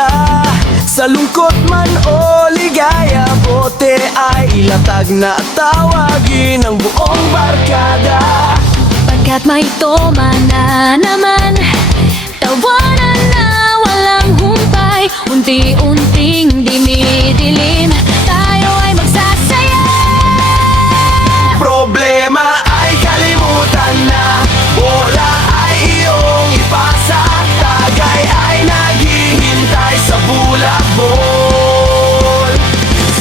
isa. Sa lungkot man o ligaya, bote ay ilatag na tawagin ang buong barkada. Pagkat may toma na naman, tawanan na walang humpay. Unti-unting dinidilim, tayo ay magsasaya. Problema ay kalimutan na, bola ay iyong ipasa. Tagay ay naghihintay sa bulabol.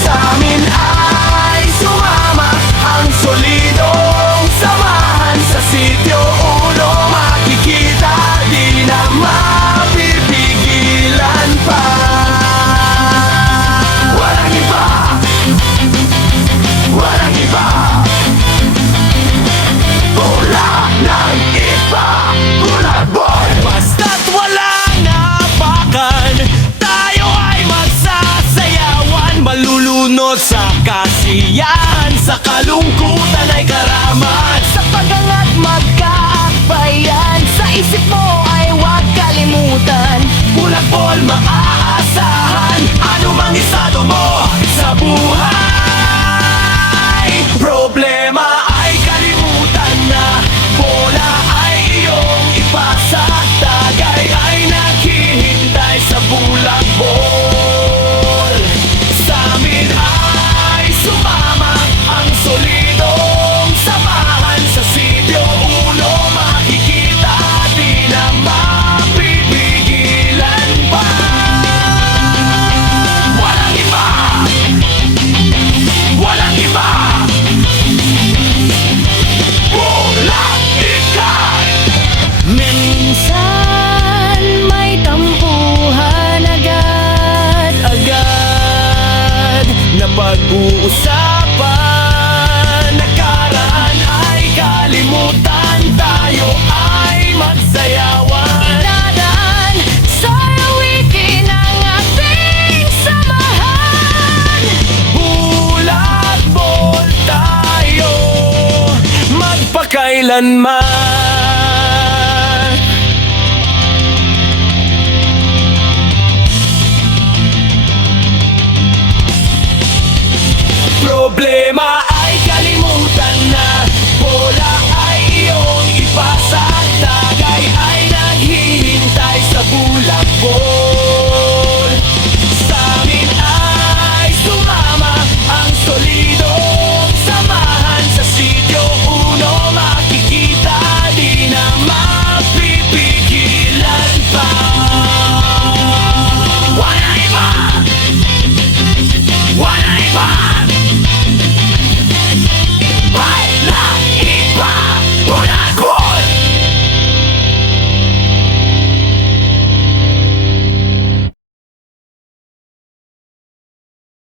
Sa amin ay sumama ang solidong samahan. Sa sityo uno makikita, di na mapipigilan pa. Walang iba, walang iba, bola ng iba, bulabol. Basta't walang apakan, tayo ay magsasayawan. Malulunod sa kasiyahan, sa kalungkutan ay karaman. Sa pagangat magkaakbayan, sa isip mo ay huwag kalimutan. Bulabol maaasahan, anumang estado mo sa buhay. Problema ay kalimutan na, bola ay iyong ipasa. Tagay ay naghihintay sa bulabol. Sa amin ay sumama ang solidong samahan. Sa sityo uno makikita, di na mapipigilan pa. Walang iba, walang iba, walang ikan. Minsan may tampuhan agad-agad Na pag-uusapan, nakaraan ay kalimutan. Tayo ay magsayawan. dadaan sa wiki ng ating samahan. Bulabol tayo magpakailanman.